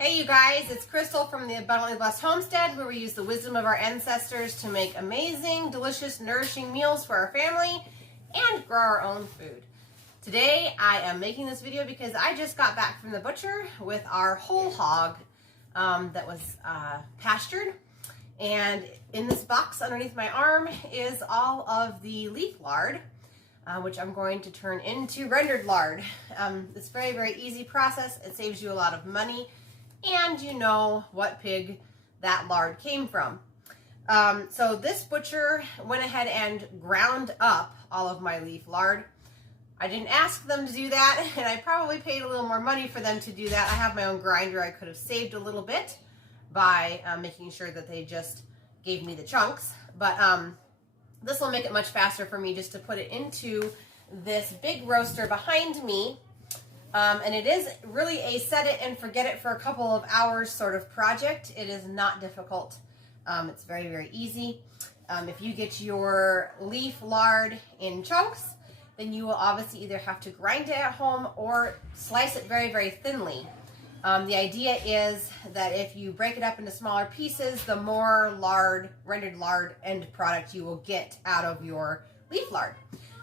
Hey you guys, it's Crystal from the Abundantly Blessed Homestead, where we use the wisdom of our ancestors to make amazing, delicious, nourishing meals for our family and grow our own food. Today I am making this video because I just got back from the butcher with our whole hog that was pastured. And in this box underneath my arm is all of the leaf lard, which I'm going to turn into rendered lard. It's a very, very easy process. It saves you a lot of money, and you know what pig that lard came from. So this butcher went ahead and ground up all of my leaf lard. I didn't ask them to do that, and I probably paid a little more money for them to do that. I have my own grinder. I could have saved a little bit by making sure that they just gave me the chunks, but this will make it much faster for me just to put it into this big roaster behind me. And it is really a set it and forget it for a couple of hours sort of project. It is not difficult. It's very, very easy. If you get your leaf lard in chunks, then you will obviously either have to grind it at home or slice it very, very thinly. The idea is that if you break it up into smaller pieces, the more lard, rendered lard end product you will get out of your leaf lard.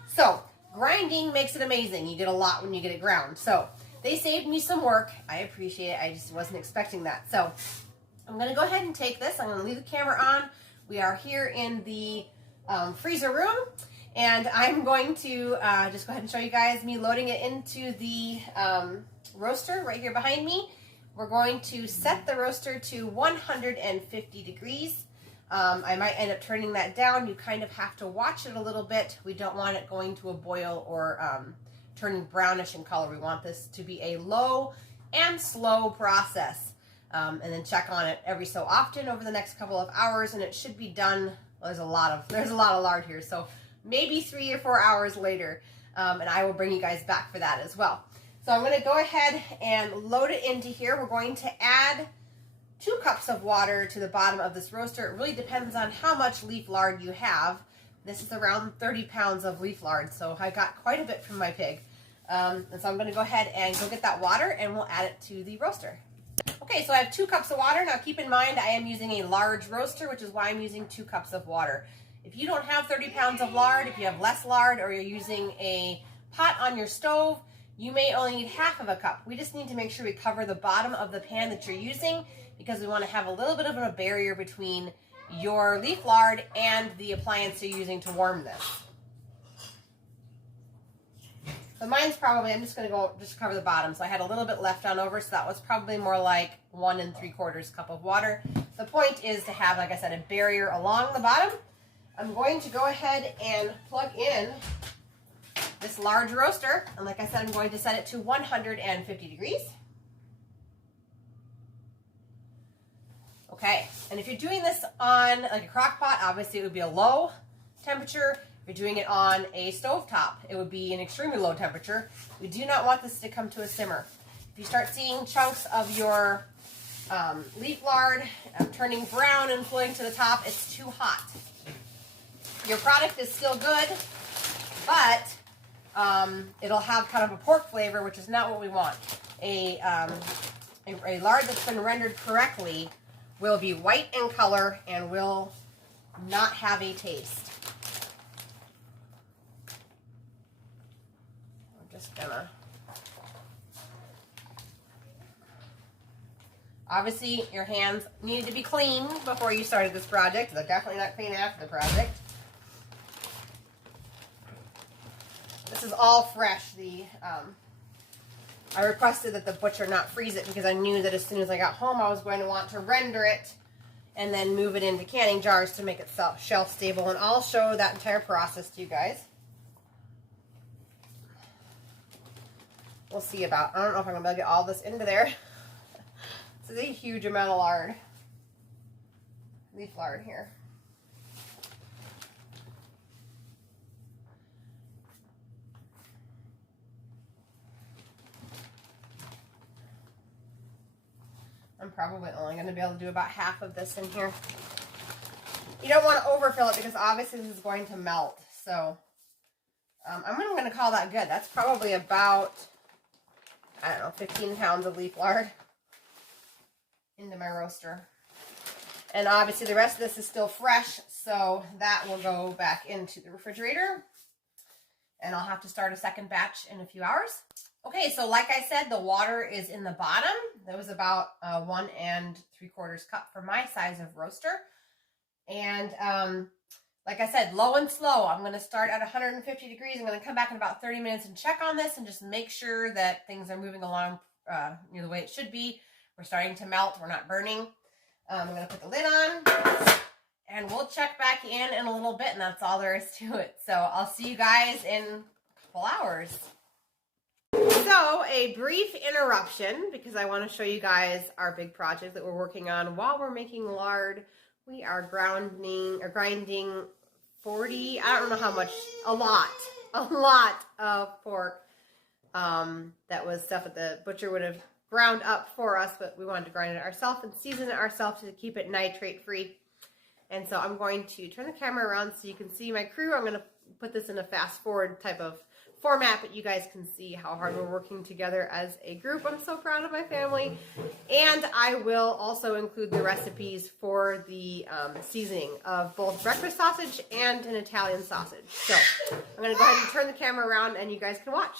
So grinding makes it amazing. You get a lot when you get it ground. So they saved me some work. I appreciate it. I just wasn't expecting that. So I'm going to go ahead and take this. I'm going to leave the camera on. We are here in the freezer room, and I'm going to just go ahead and show you guys me loading it into the roaster right here behind me. We're going to set the roaster to 150 degrees. I might end up turning that down. You kind of have to watch it a little bit. We don't want it going to a boil or turning brownish in color. We want this to be a low and slow process. And then check on it every so often over the next couple of hours, and it should be done. Well, there's a lot of lard here, so maybe 3 or 4 hours later, and I will bring you guys back for that as well. So I'm going to go ahead and load it into here. We're going to add 2 cups of water to the bottom of this roaster. It really depends on how much leaf lard you have. This is around 30 pounds of leaf lard, so I got quite a bit from my pig. And so I'm going to go ahead and go get that water, and we'll add it to the roaster. Okay, so I have 2 cups of water. Now keep in mind I am using a large roaster, which is why I'm using 2 cups of water. If you don't have 30 pounds of lard, if you have less lard, or you're using a pot on your stove, you may only need half of a cup. We just need to make sure we cover the bottom of the pan that you're using, because we want to have a little bit of a barrier between your leaf lard and the appliance you're using to warm this. So mine's probably, I'm just going to go just cover the bottom. So I had a little bit left on over, so that was probably more like 1 3/4 cup of water. The point is to have, like I said, a barrier along the bottom. I'm going to go ahead and plug in this large roaster, and like I said, I'm going to set it to 150 degrees. Okay, and if you're doing this on like a crock pot, obviously it would be a low temperature. If you're doing it on a stove top, it would be an extremely low temperature. We do not want this to come to a simmer. If you start seeing chunks of your leaf lard turning brown and floating to the top, it's too hot. Your product is still good, but it'll have kind of a pork flavor, which is not what we want. A lard that's been rendered correctly will be white in color and will not have a taste. I'm just gonna... Obviously, your hands needed to be clean before you started this project. They're definitely not clean after the project. This is all fresh. I requested that the butcher not freeze it because I knew that as soon as I got home I was going to want to render it and then move it into canning jars to make it shelf stable, and I'll show that entire process to you guys. We'll see about, I don't know if I'm going to be able to get all this into there. This is a huge amount of lard. Leaf lard here. I'm probably only going to be able to do about half of this in here. You don't want to overfill it because obviously this is going to melt. So I'm going to call that good. That's probably about, I don't know, 15 pounds of leaf lard. into my roaster. And obviously the rest of this is still fresh, so that will go back into the refrigerator. And I'll have to start a second batch in a few hours. Okay, so like I said, the water is in the bottom. That was about 1 3/4 cup for my size of roaster. And like I said, low and slow. I'm going to start at 150 degrees. I'm going to come back in about 30 minutes and check on this and just make sure that things are moving along the way it should be. We're starting to melt. We're not burning. I'm going to put the lid on. And we'll check back in a little bit, and that's all there is to it. So I'll see you guys in a couple hours. So a brief interruption because I want to show you guys our big project that we're working on while we're making lard. We are grinding 40, I don't know how much, a lot of pork. That was stuff that the butcher would have ground up for us, but we wanted to grind it ourselves and season it ourselves to keep it nitrate free. And so I'm going to turn the camera around so you can see my crew. I'm going to put this in a fast forward type of format, but you guys can see how hard we're working together as a group. I'm so proud of my family. And I will also include the recipes for the seasoning of both breakfast sausage and an Italian sausage. So I'm going to go ahead and turn the camera around and you guys can watch.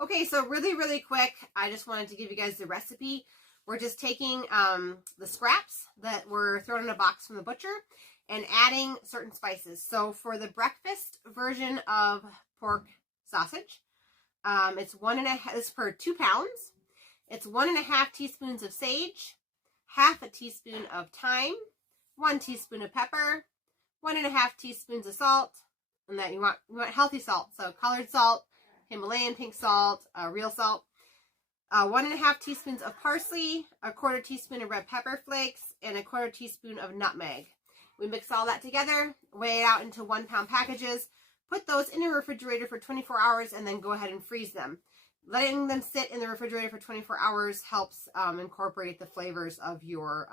Okay, so really quick, I just wanted to give you guys the recipe. We're just taking the scraps that were thrown in a box from the butcher and adding certain spices. So for the breakfast version of pork sausage, it's 1.5, it's for 2 pounds. It's 1.5 teaspoons of sage, 1/2 teaspoon of thyme, 1 teaspoon of pepper, 1.5 teaspoons of salt, and that you want healthy salt, so colored salt, Himalayan pink salt, real salt, 1.5 teaspoons of parsley, 1/4 teaspoon of red pepper flakes, and 1/4 teaspoon of nutmeg. We mix all that together, weigh it out into 1 pound packages, put those in the refrigerator for 24 hours, and then go ahead and freeze them. Letting them sit in the refrigerator for 24 hours helps incorporate the flavors of your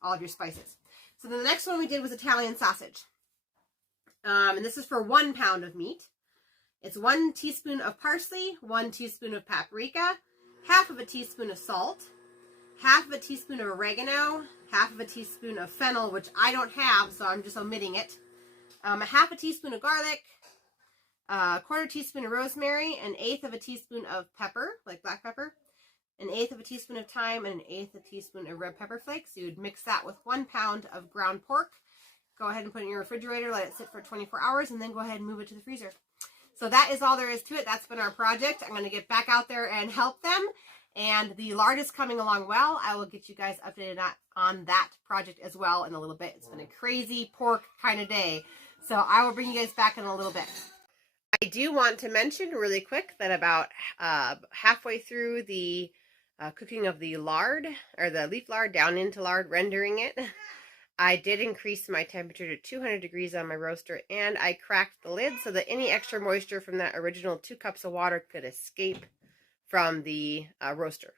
all of your spices. So then the next one we did was Italian sausage. And this is for 1 pound of meat. It's 1 teaspoon of parsley, 1 teaspoon of paprika, 1/2 teaspoon of salt, 1/2 teaspoon of oregano, 1/2 teaspoon of fennel, which I don't have, so I'm just omitting it. 1/2 teaspoon of garlic, a quarter teaspoon of rosemary, an eighth of a teaspoon of pepper, like black pepper, an eighth of a teaspoon of thyme, and an eighth of a teaspoon of red pepper flakes. You would mix that with 1 pound of ground pork. Go ahead and put it in your refrigerator, let it sit for 24 hours, and then go ahead and move it to the freezer. So that is all there is to it. That's been our project. I'm going to get back out there and help them. And the lard is coming along well. I will get you guys updated on that project as well in a little bit. It's been a crazy pork kind of day. So I will bring you guys back in a little bit. I do want to mention really quick that about halfway through the cooking of the lard, or the leaf lard down into lard, rendering it, I did increase my temperature to 200 degrees on my roaster, and I cracked the lid so that any extra moisture from that original 2 cups of water could escape from the roaster.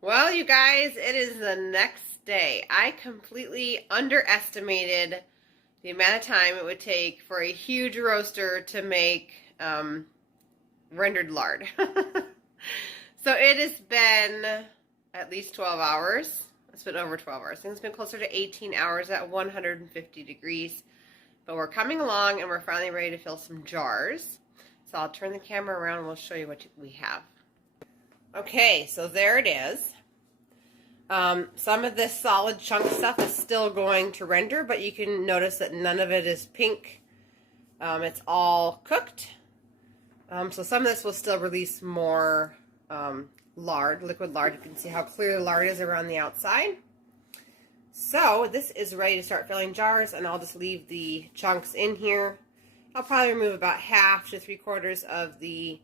Well, you guys, it is the next day. I completely underestimated the amount of time it would take for a huge roaster to make rendered lard. So it has been at least 12 hours. It's been over 12 hours. I think it's been closer to 18 hours at 150 degrees. But we're coming along and we're finally ready to fill some jars. So I'll turn the camera around and we'll show you what we have. Okay, so there it is. Some of this solid chunk stuff is still going to render, but you can notice that none of it is pink. It's all cooked. So some of this will still release more lard, liquid lard. You can see how clear the lard is around the outside. So this is ready to start filling jars, and I'll just leave the chunks in here. I'll probably remove about 1/2 to 3/4 of the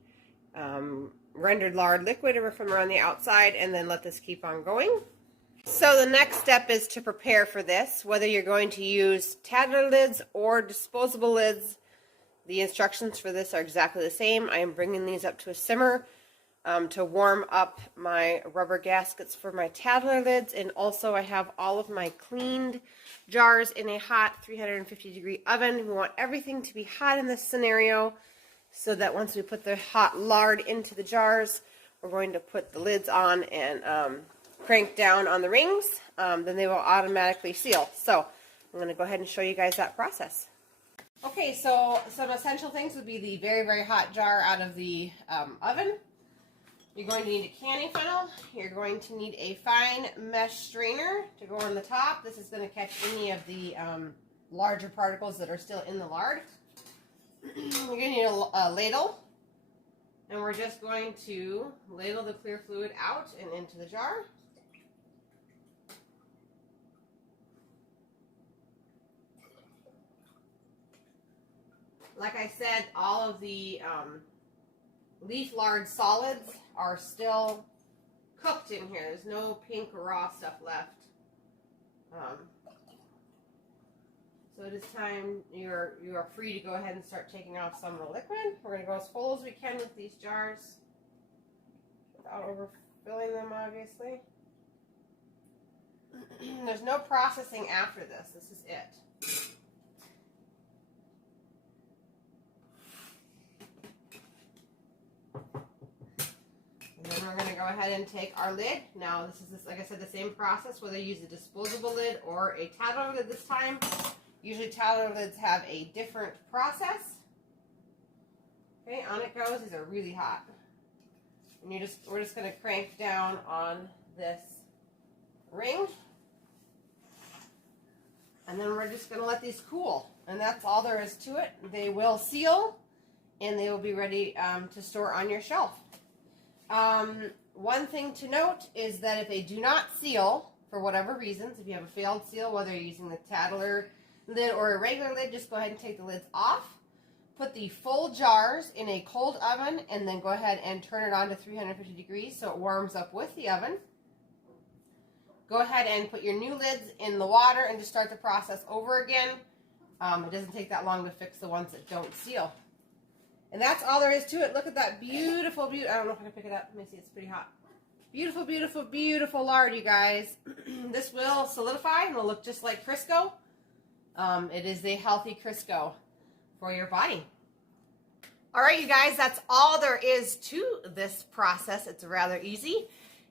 rendered lard liquid from around the outside, and then let this keep on going. So the next step is to prepare for this, whether you're going to use Tattler lids or disposable lids. The instructions for this are exactly the same. I am bringing these up to a simmer to warm up my rubber gaskets for my Tattler lids, and also I have all of my cleaned jars in a hot 350 degree oven. We want everything to be hot in this scenario so that once we put the hot lard into the jars, we're going to put the lids on and crank down on the rings. Then they will automatically seal. So I'm going to go ahead and show you guys that process. Okay, so some essential things would be the very, very hot jar out of the oven. You're going to need a canning funnel. You're going to need a fine mesh strainer to go on the top. This is going to catch any of the larger particles that are still in the lard. You're going to need a ladle. And we're just going to ladle the clear fluid out and into the jar. Like I said, all of the leaf lard solids are still cooked in here. There's no pink raw stuff left. So it is time, you are free to go ahead and start taking off some of the liquid. We're going to go as full as we can with these jars without overfilling them, obviously. There's no processing after this. This is it. And then we're going to go ahead and take our lid. Now, this is, like I said, the same process, whether you use a disposable lid or a Tattler lid this time. Usually Tattler lids have a different process. Okay, on it goes. These are really hot. And we're just going to crank down on this ring. And then we're just going to let these cool. And that's all there is to it. They will seal, and they will be ready to store on your shelf. One thing to note is that if they do not seal, for whatever reasons, if you have a failed seal, whether you're using the Tattler lid or a regular lid, just go ahead and take the lids off. Put the full jars in a cold oven, and then go ahead and turn it on to 350 degrees so it warms up with the oven. Go ahead and put your new lids in the water and just start the process over again. It doesn't take that long to fix the ones that don't seal. And that's all there is to it. Look at that beautiful, I don't know if I can pick it up. Let me see, it's pretty hot. Beautiful, beautiful, beautiful lard, you guys. This will solidify and will look just like Crisco. It is a healthy Crisco for your body. All right, you guys, that's all there is to this process. It's rather easy.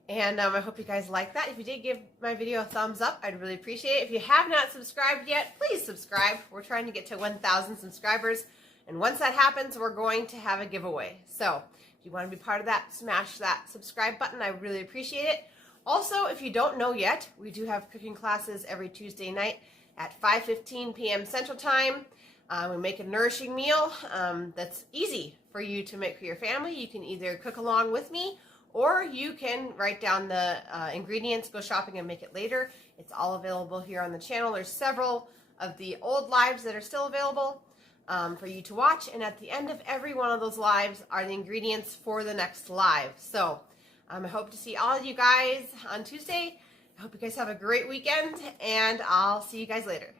And I hope you guys like that. If you did give my video a thumbs up, I'd really appreciate it. If you have not subscribed yet, please subscribe. We're trying to get to 1,000 subscribers. And once that happens, we're going to have a giveaway. So if you want to be part of that, smash that subscribe button. I really appreciate it. Also, if you don't know yet, we do have cooking classes every Tuesday night at 5:15 p.m. Central Time. We make a nourishing meal that's easy for you to make for your family. You can either cook along with me, or you can write down the ingredients, go shopping, and make it later. It's all available here on the channel. There's several of the old lives that are still available for you to watch. And at the end of every one of those lives are the ingredients for the next live. So I hope to see all of you guys on Tuesday. I hope you guys have a great weekend, and I'll see you guys later.